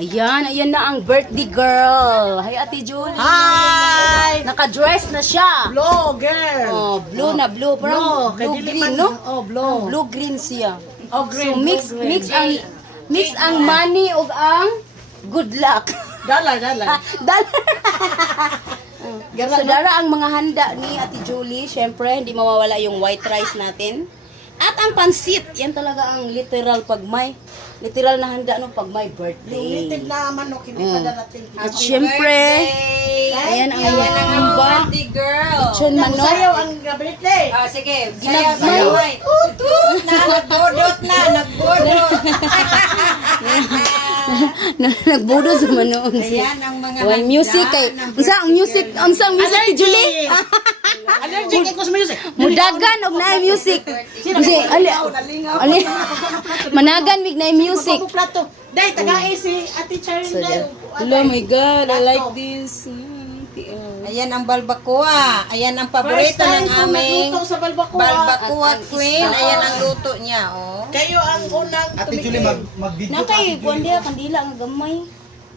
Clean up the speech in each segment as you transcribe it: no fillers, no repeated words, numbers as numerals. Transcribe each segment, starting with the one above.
Ayan na ang birthday girl. Hi, Ate Julie. Hi! Naka-dress na siya. Blue, girl! Oh, blue na blue. Parang blue green, no? Oh, blue. Blue green siya. Oh, green. So mix ang money ug ang good luck. Dala. So dara ang mga handa ni Ate Julie. Syempre, hindi mawawala yung white rice natin. At ang pansit, yan talaga ang literal literal na handa pag may birthday. Yung native na manok, hindi pa darating. At syempre, ayan ang birthday girl. lechon manok. Sayaw ang birthday. Ah, sige. Ginagmay. Nagbudot na. Nagbudo sa manoon siya. Ayan ang mga Why music kay unsang music Ate Julie? Allergic ako sa music. Mudagan og naay music. Kasi ali managan mig naay music. Plato. Day, tagaay si Ate Charing Day. Oh my god, I like this. Ayan ang balbacoa. Ayan ang paborito ng aming nagluto sa balbacoa. balbacoa queen. Ayan ang luto niya, oh. Kayo ang unang Ate Julie, mag-video ka. Nakay kundi kandila nga gamay.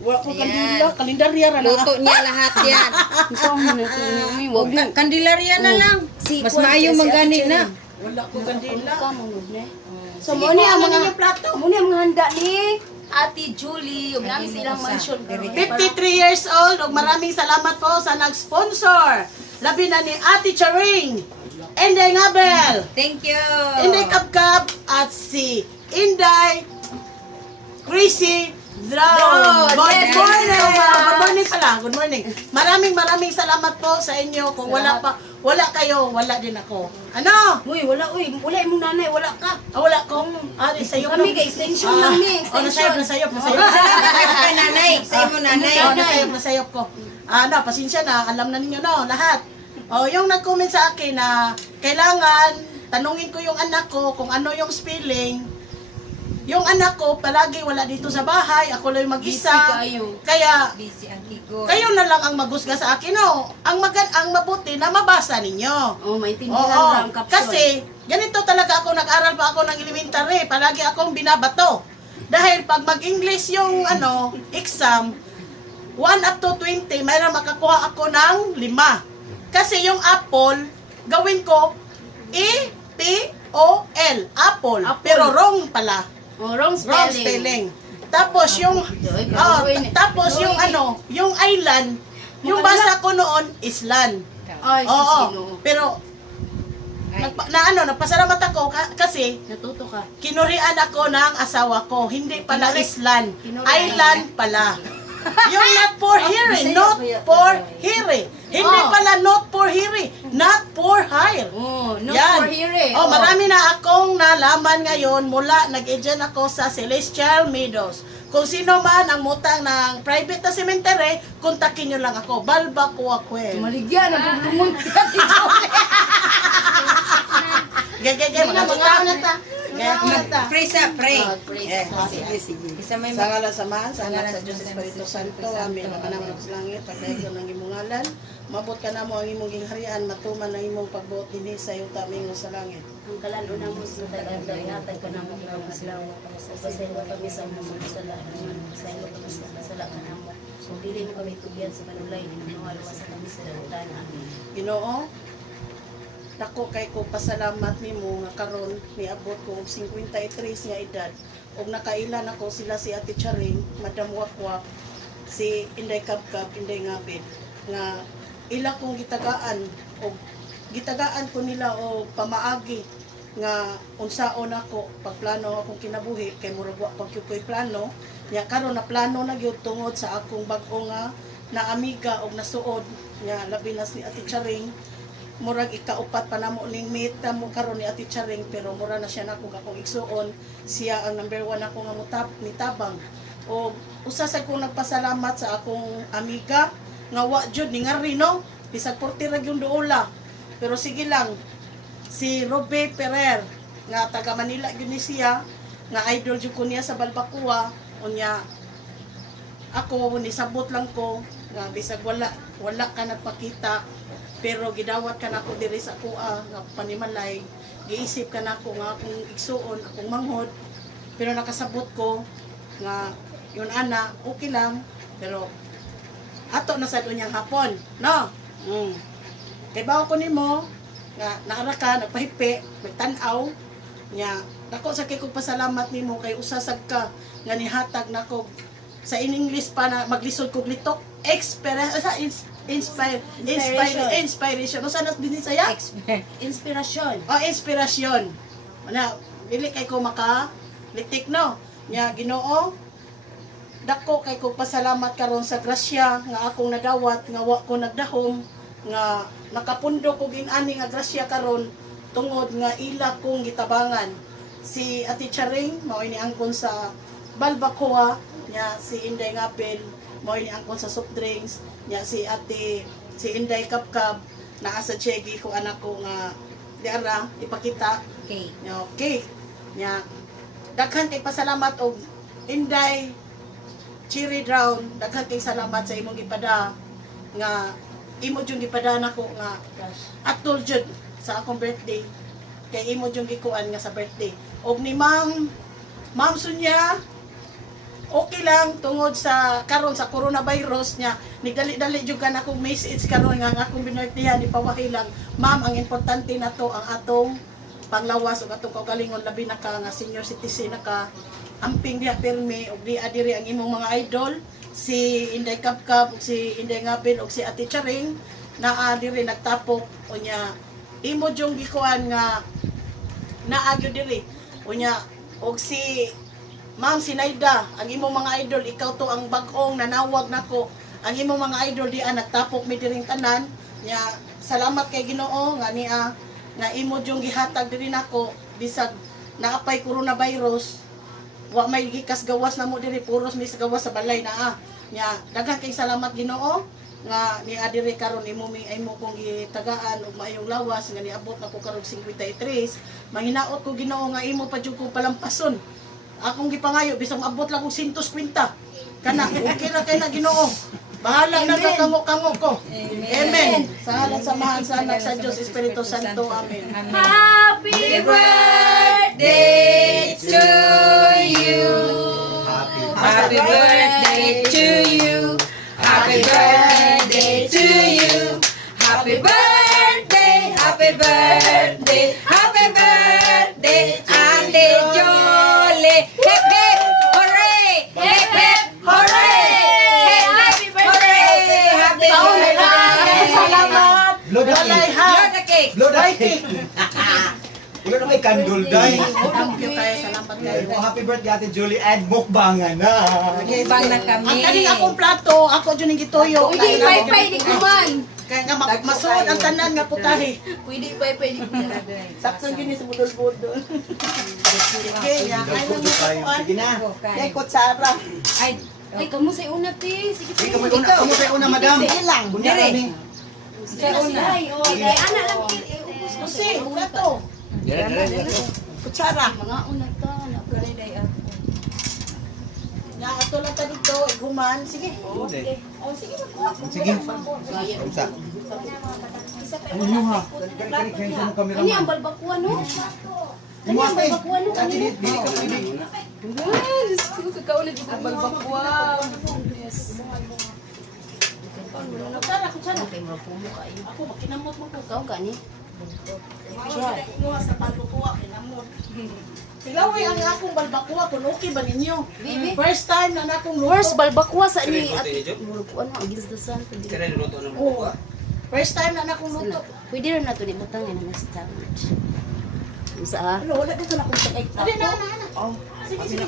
Wala ko kandila. Kalendarya ra na. Luto niya lahat yan. Ito ang nakuha. Wag na. Kandilarya na lang. Mas maayo magani na. Wala ko kandila. So mo ni ang mga yung plato. mo ni ang mga handa ni Ate Julie, ug nami silang mansion. 53 years old ug maraming salamat po sa nag-sponsor. Labi na ni Ate Charing, Inday Ngabel, Thank you. Inday Kapkap at si Inday Chrissy Drown. Good morning. Good morning pala. Good morning. Maraming salamat po sa inyo. Kung wala kayo, wala din ako. Ano? Wala imong nanay, wala ka. Wala ko. Di sayop Kami kay extension lang ni, extension. Nasayop. Kay nanay. Sa mo nanay. Nasayop ko. Pasensya na. Alam na ninyo, no? Lahat. Yung nag-comment sa akin na kailangan tanungin ko yung anak ko kung ano yung spelling. Yung anak ko palagi wala dito sa bahay. Ako lang mag-isa. Kaya Busy ang kigo. kayo na lang ang magusga sa akin, no? Ang mabuti na mabasa ninyo. Oh, maintindihan lang caption. Kasi ganito talaga ako, nag-aral pa ako ng elementary, palagi akong binabato. Dahil pag mag-English yung exam, 1 up to 20, mayroon makakuha ako ng 5. Kasi yung apple, gawin ko E-P-O-L, apple. Pero wrong pala. wrong Wrong spelling. Tapos yung yung island, yung basa ko noon island. Ay, Oo. Pero nagpasalamat ako kasi natuto ka. kinurian ako ng asawa ko. Hindi pala island. Kinurian. Island pala. Yung not for hearing, not for hearing. Hindi pala not for hearing, not for hire. Not Yan. for hearing. Marami na akong nalaman ngayon mula nag-agent ako sa Celestial Meadows. Kung sino man ang mutang ng private na cemetery, kontakin nyo lang ako. Balbacoa Queen. Maligyan ang lumon. Gagagay, mga mutang. Pray sa pray. Sige. Isa may Sa ngalan sa Ama, sa anak sa Diyos Espiritu Santo, amin. Makanang sa langit, pagdayon ng imong ngalan, mabot ka na mo ang imong gingharian, matuman ang imong pagbuot dinhi sa iyo taming sa langit. Ang kalan-una mo sa taga-taga, ingatag ka na mo ng aslaw. Pasayin mo kami sa mga sala. Pasayin mo kami sa sala ka na mo. So, dili mo kami tugyan sa manulay. Nanuhalawa sa kami sa dautan. Amin. Ginoo, nako kay ko pasalamat nimo nga karon niabot ko og 53 nga edad og nakailan ako sila si Ate Charing, Madam Wakwak, si Inday Kapkap, Inday Ngabit nga ila kong gitagaan ko nila og pamaagi nga unsaon ako pagplano akong kinabuhi kay murag wa pag ko'y plano nya karon na plano na gyud tungod sa akong bag-o nga na amiga og nasuod nga labi na si Ate Charing. Murag ikaupat pa namo ning meta mo karon ni Ate Charing, pero mura na siya nako akong igsuon. Siya ang number 1 ako nga nitabang. O usa sa kong nagpasalamat sa akong amiga nga wa jud ni ngari, no, bisag 40 ra gyud duola. Pero sige lang, si Robe Ferrer nga taga Manila gyud ni siya, nga idol jud ko niya sa Balbacoa. Unya ako nisabot lang ko nga bisag wala ka nagpakita, pero gidawat ka nako diri sa kuha nga panimalay, giisip ka nako nga akong igsuon, akong manghod, pero nakasabot ko nga yun ana okay lang pero ato na sa dunyang hapon no. Kay bawo ko nimo nga naara ka nagpahipi nagtan-aw nya dako sa kay kog pasalamat nimo kay usasag ka nga nihatag nako sa in English pa na maglisod kog litok inspiration usa na binisaya Inspirasyon. inspirasyon ana dili kay ko maka litik no nya Ginoo dako kay ko pasalamat karon sa grasya nga akong nadawat nga wa ko nagdahom nga nakapundo ko ginani nga grasya karon tungod nga ila kong gitabangan si Ate Charing mao ini angkon sa Balbacoa nya si Inday Ngapil mao ini angkon sa soft drinks nya si Inday Kapkab naa sa Chegi ko anak ko nga diara ipakita Okay. nya okay nya daghan kay pasalamat og Inday Cherry Brown daghan kay salamat sa imong gipada nga imo jud gipada nako nga atol jud sa akong birthday kay imo jud gikuan nga sa birthday og ni Ma'am Sunya okay lang tungod sa karon sa coronavirus nya nigdali-dali jud ka nako message karon nga akong binirthdayan ipawahi lang ma'am ang importante nato ang atong panglawas ug atong kaugalingon labi na ka nga senior citizen na ka amping diha pirmi ug diha diri ang imong mga idol si Inday Kapkab ug si Inday Ngapil ug si Ate Charing naa diri nagtapok unya imo jung gikuan nga naa gyud diri unya og si Ma'am Sinaida ang imong mga idol ikaw to ang bag-ong nanawag nako ang imong mga idol diha nagtapok mi diring tanan nya salamat kay Ginoo nga niya nga imo jung gihatag diri nako bisag naapay coronavirus wa may gikas gawas na mo diri puros mis gawas sa balay naa nya daghang kay salamat Ginoo nga niya diri karon imo kong gitagaan og maayong lawas nga niabot nako karon 53 manghinaot ko Ginoo nga imo pa jud ko palampason akong gipangayo bisag maabot lang og 150 kana okay ra kay na Ginoo bahala na kango ko amen sa ngalan sa mahal sa anak sa Dios Espiritu Santo amen. Happy birthday to you. Happy birthday to you. Happy birthday to you. Happy birthday, happy birthday, happy birthday, Ate Jolie. Hip hip, hooray! Hip hip, hooray! Hip hip, hooray! Happy birthday! Salamat. Blow the Walay cake. ha. Blow the cake. Blow the cake. Wala na may candle, day. Thank you kayo. Salamat kayo. Happy birthday, Ate Julie, and mukbangan na. Mukbang na kami. Ang kaning akong plato, ako dyan yung gituyo. Pwede pay di kuman. Kaya nga masuot ang tanan nga putahe. Pwede pay di kuman. Sakto gini sa budol-budol. Okay, yan. Ay, nang Sige na. Kay kutsara. Ay, Ay, kamu sa una, te. Sige, Sige, kamu tayo una, madam. Ilang. Kunya Dire. kami. Sige, ay, oh. Ay, ana lang. Ubus mo Kasi, plato. Kutsara. Mga una to. Nga, ato lang ta dito. Iguman. Sige. Okay. Oh, sige. magkuha. Sige. Umsa. Ano nyo ha? Kaya sa kamera Ano man. ang balbakuan, no? Ano ang balbakuan, no? Ate, dili ka pwede. Ay, Diyos ko, kakaulit yung balbakuan. Yes. Kutsara, kutsara. Okay, mapumo kayo. Ako, makinamot mo ko. Ikaw gani? Kuha sa balbakuwa, kinamot. Pilaway ang akong balbakuwa kung okay ba ninyo? Bibi. First time na akong luto. First, balbakuwa sa ni at ano, against the sun. Oo. First time na akong luto. Pwede rin na ito, di butang yan ang stomach. Isa Ano, wala dito na akong sakay. Ari na, na. Oh. Sige, sige.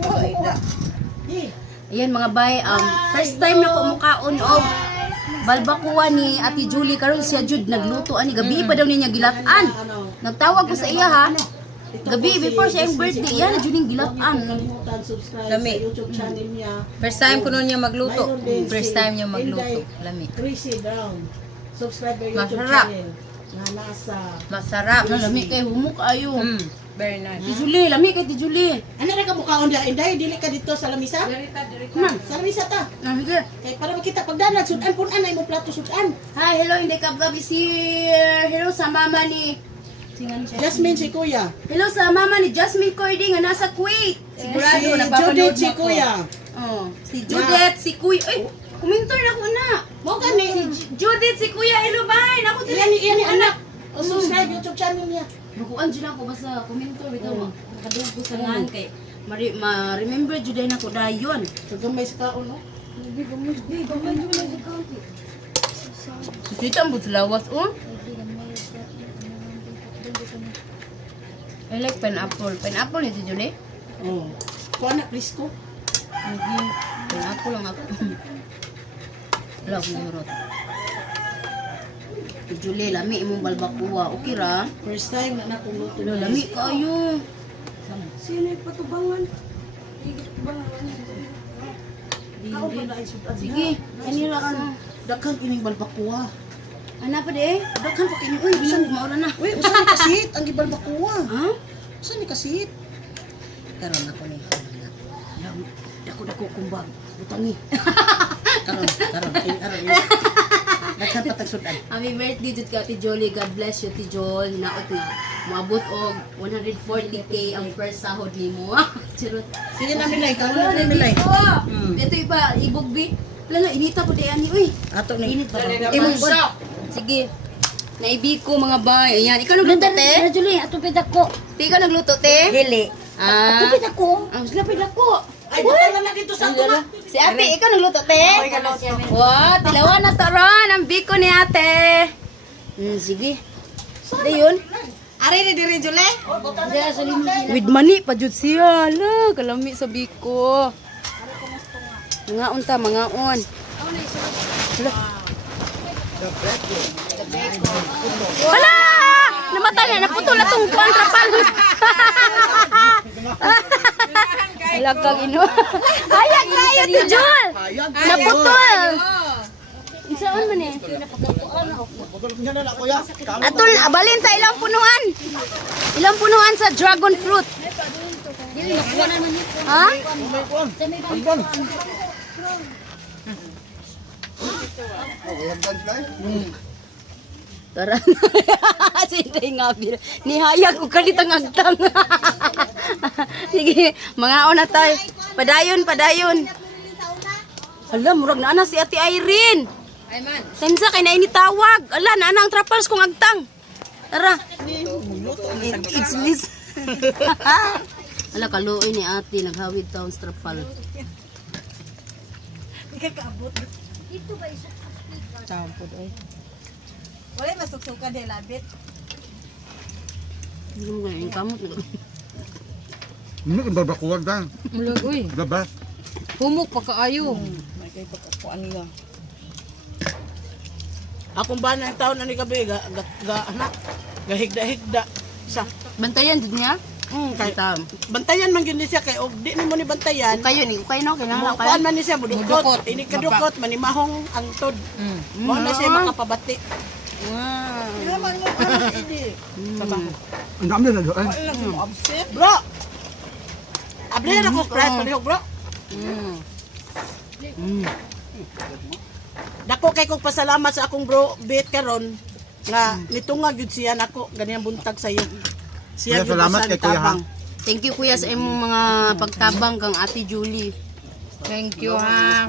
Kuha. Ayan mga bay, first time na ko mukaon og balbakuwa ni Ate Julie karon siya jud nagluto ani gabi pa daw niya gilatan. Nagtawag ko sa iya ha. Gabi before siya yung birthday, yan na jud ning gilatan. Subscribe Lami. sa YouTube channel niya. first time ko nun niya magluto. Mayroon din First si time niya magluto. Inday Lami. Chrissy Brown. Subscribe sa YouTube Masarap. channel. Na nasa... Masarap. Ano lami kay humok ayo. Very nice. Ti Julie, lami kay Ti Julie. Ano na ka mukhaon dia? Inday, dili ka dito sa lamisa? Man, Sa lamisa ta. na sige. Kay para makita pagdanan, sudan po anay mo plato sudan. Hi, hello, hindi ka vlog is here. Hello sa mama ni singan siya. Jasmine si Kuya. Hello sa mama ni Jasmine Cordy nga nasa Kuwait. Sigurado Si napapanood Judith si mo ako. Kuya. Oh, si Judith, si Kuya. Ay, kumentor na ko na. Mo gani. Si Judith, si Kuya Ilubay. Ako din. Yan ni anak. O subscribe YouTube channel niya. Bukuan dyan ako basta komentor bitaw. Kadug ko sa ngan kay ma-remember jud na ko dayon. So gamay sa kaon no. Kita mo sa lawas oh. I like pineapple. Pineapple ni Julie. Oh. Kuha na please ko. Pineapple lang ako. Wala akong hirot. Julie, lami imong balbakuwa. Okay ra? First time na nakong luto. Lo, lami kayo. Sino yung patubangan? Kaon pa na ay sudan. Sige, kanira ka. Daghang ining balbakuwa. Ana pa de? Daghang pa kini. Uy, Uy, usan maura na. Uy, usan ni kasit ang gibalbakuwa. Ha? Usan ni kasit? Karon ako ni. Dako kumbag. Utangi. Karon. Karon. Daghang pa tagsudan. Happy birthday jud ka Ate Jolie. God bless you Ate Jol. Hinaot nga moabot og 140k ang first sahod nimo. Chirot. Sige na milay, kaon na milay. Ito iba ibugbi. Wala inita po diyan ni uy. Ato ni. Init ba? Imong sige. Naibi ko mga bay. Ayan, ikaw nagluto te? Julie, ato pita ko. Te ikaw nagluto te? Dili. Ah. Ato pita ko. Ang sila pila ko. Ay, daghang na dito sa ato. Si ate, ikaw nagluto te? Wow, tilawan na taron ang biko ni ate. Sige. Ito yun. Ari ni diri Julie. With money pa jud siya. Ala, kalami sa biko. Mga unta, mga on. Wala! Namatay na, naputol na tong kuwan trapal. Wala kang ino. Hayag kayo to, Jol! Naputol! Saan man eh? Atol, abalin ta ilang punuan. Ilang punuan sa dragon fruit. Ha? Tara. Sinday nga bil. Nihayag ko kalitang agtang. Sige, mga ona tayo. Padayon. Hala, murag na ana si Ate Irene. Ay man. Tensa kay na initawag. Ala, na ana ang trapals kong agtang. Tara. It's Liz. Ala, kaluoy ni Ate. Naghawid taon sa trapal. Tampod ay. Wala masuksuka de labit. Hindi mo ganyan kamot. Ano kang babakuwag ka? Mulag uy. Gaba? Humok pa kaayo. May kay pagkakuan niya. Akong ba ng taon na ni gabi anak gahigda-higda sa Bantayan dito niya? kay Tam. bantayan man gyud ni siya kay og di nimo ni bantayan. Kayo ni ukay no kinahanglan kayo. Kuan man ni siya budukot. Budukot. Ini kadukot manimahong angtod. Mo na siya makapabati. Wow. Naman mo ano si Idi. Sabaho. Ang dami na doon. Bro. Abli na ko price palihog bro. Dako kay kog pasalamat sa akong bro bit karon nga nitungag gyud siya nako ganyan buntag sayo. Siya Kuya, salamat kay Kuya, ha? Thank you kuya sa imong mga pagtabang kang Ate Julie. Thank you ha.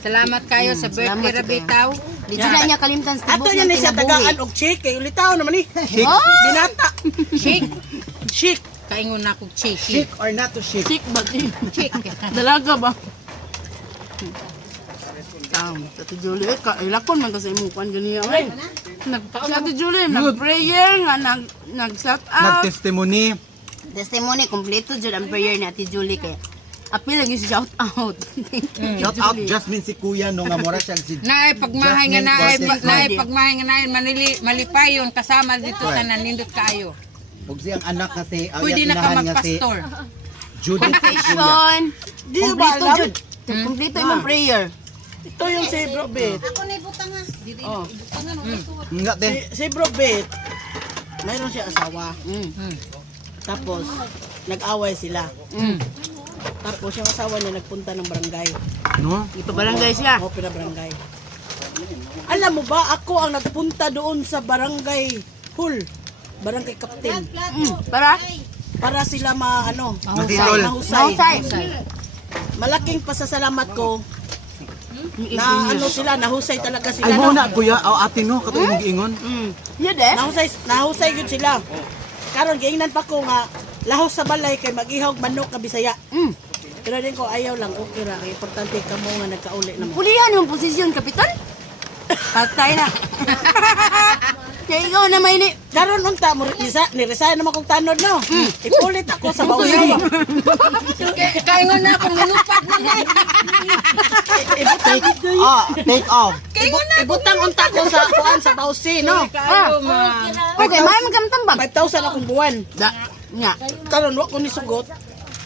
Salamat kayo sa birthday salamat ra sa bitaw. Di na niya kalimtan sa Ato tibok niya niya ni siya kinabuhi. tagaan og chick kay ulitaw naman ni. Oh! Binata. Chick. Chick. Kaingon ako chick. Chic or not to chic? Chick ba? Chick. Dalaga ba? Tang, sa Ate Julie, ilakon man kasi imong kuan ganiya. Ay, si Ate Julie, nag-prayer nga, nag-shout out. Nag-testimony. Testimony, kompleto dyan ang prayer ni Ate Julie kay apil lagi si shout out. Shout out Jasmine si Kuya no nga mura siya si Naay pagmahay nga Jasmine naay Cortez. pagmahay nga naay malipay yon kasama dito tanan nindot kaayo. Ug siyang anak kasi Pwede na ka inahan nga si magpastor. Judith si Kuya. Confession. Di ba Kompleto alam? jud. Kompleto imong prayer. Ito yung si Bro Bet. Oh. Nga din. Si Bro Bet, mayroon siya asawa. Mm. Tapos, nag-away sila. Mm. Tapos, yung asawa niya nagpunta ng barangay. No? Ipabarangay siya. O, pinabarangay. Alam mo ba, ako ang nagpunta doon sa barangay hall. barangay captain. Para Sila Matitol. mahusay. Malaking pasasalamat ko na sila, nahusay talaga sila. Ay no? mo na kuya, aw ate no, kato imong giingon. Nahusay yun sila. Karon giingnan pa ko nga lahos sa balay kay mag-ihaw og manok ka Bisaya. Pero din ko ayaw lang, okay ra, kay importante ka mo nga nagkauli naman. Pulihan yung posisyon, Kapitan. Patay na. Kaya ikaw na may ni... Karon unta mo niresign naman kong tanod no. Ipulit ako sa bawsi. Kaingon na akong minupat na na. Take off. Ibutang unta ko sa kuan sa bawsi no. Okay, may magkamtambag. 5,000 akong buwan. Nga. Karon wa ko ni sugot.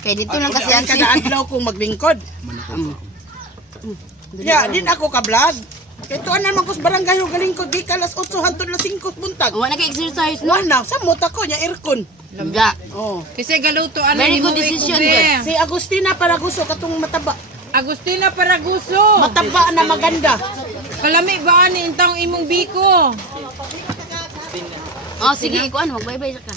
Kaya dito lang kasi Kasi ang kada adlaw ko maglingkod. Ya, din ako ka vlog. Kay tuan naman ko sa barangay ug galingkod di ka alas 8 hangtod alas 5 buntag. Wala ka-exercise, no? Wala, sa mota ko niya aircon. Lambda. Oh. Kasi galuto ano Very mo good decision, ikubi. Si Agustina Paraguso katong mataba. Agustina Paraguso. Mataba na maganda. Kalami ba ni intang imong biko? Oh, sige, ikuan, mag-bye-bye ka.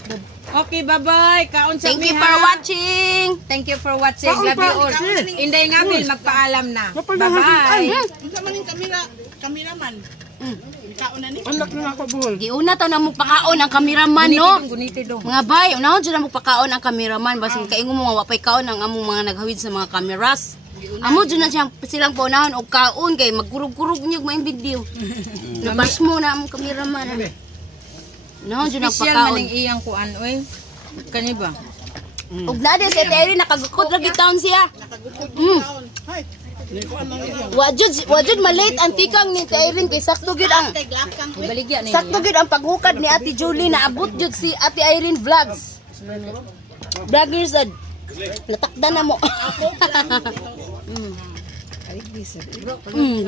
Okay, bye-bye. Kaon sa Thank you mi, for ha? watching. Thank you for watching. Kaon Love pa, you all. kaon. Inday nga Bil, magpaalam na. Ay, Bye-bye. unsa man ning kameraman? Kaon na ni. Anak na ako buhol. Giuna to na mo pakaon ang cameraman, no? Gunito dong. Mga bay, unahon dyan na mo pakaon ang cameraman. Basin kaingo mo nga wapay kaon ang among mga naghawid sa mga cameras. Amo dyan na silang paunahon o kaon kay magkurug-kurug niyo maing video. Nabas mo na among cameraman. Unahon dyan ang Special pakaon. maning iyang kuan, oy. Kani ba? Ug na din si Terry nakagukod lagi taon siya. Hay. Ni ko anang iya. Wajud malate ang tikang ni Terry kay sakto gid ang Baligya ni. sakto gid ang paghukad ni Ate Julie na abot jud si Ate Irene Vlogs. Vloggers ad natakdan na mo.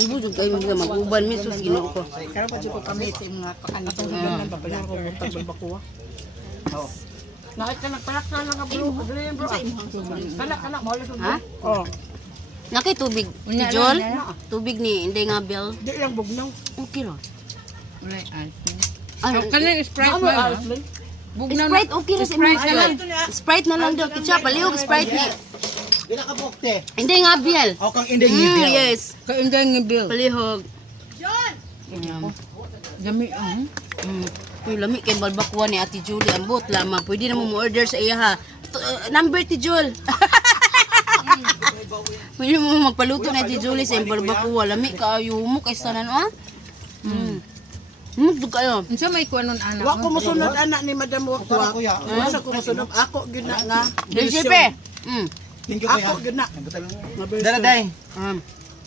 Bujud kayo mga mag-uban mi sus Ginoo ko. Karon pa jud ko kami sa mga atong higanan babayan ko butang balbakuwa. Nakita nagparak na nga bro. Bro. Kana mo Ha? Oh. Nakay tubig ni Jol? Tubig ni Inday nga Bel. Di lang bugnaw. Okay ra. Wala ay. Ano? Kanin Sprite ba? Bugnaw na. Sprite okay ra sa Sprite na lang. Sprite na lang daw kitsa palihog Sprite ni. Ila ka bokte. Inday nga Bel. Aw kang inday ngibel. Yes. Kay Inday nga Bil. Palihog. Dami ang. Uy, lami kay balbakuan ni Ate Julie. Ambot lamang. Pwede na mo order sa iya ha. Number ti Jol. Pwede mo magpaluto na Ate Julie sa iyang balbakuwa. Lami kaayo mo kay sanan ah. Dug kayo. Unsa may kuanon anak? Wa ko mosunod anak ni Madam Wakwa. kuya. Wa sa ko mosunod ako gyud na nga. Recipe. Thank you kuya. Ako gyud na. Dala day.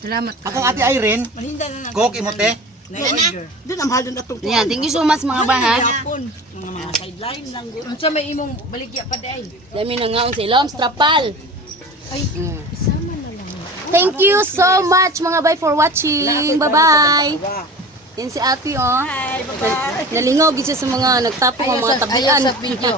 Salamat. Akong ate Irene. Coke imote. Di na mahal din atong Yan, thank you so much mga ba ha. mga sideline lang gud. Unsa may imong baligya pa day? Dami na nga sa ilom, strapal. Ay, isama na lang. Thank you so much mga bay for watching. Bye-bye. Yan si ate oh. Hi, bye-bye. Nalingaw gid siya sa mga nagtapong ang mga tabian. Sa video.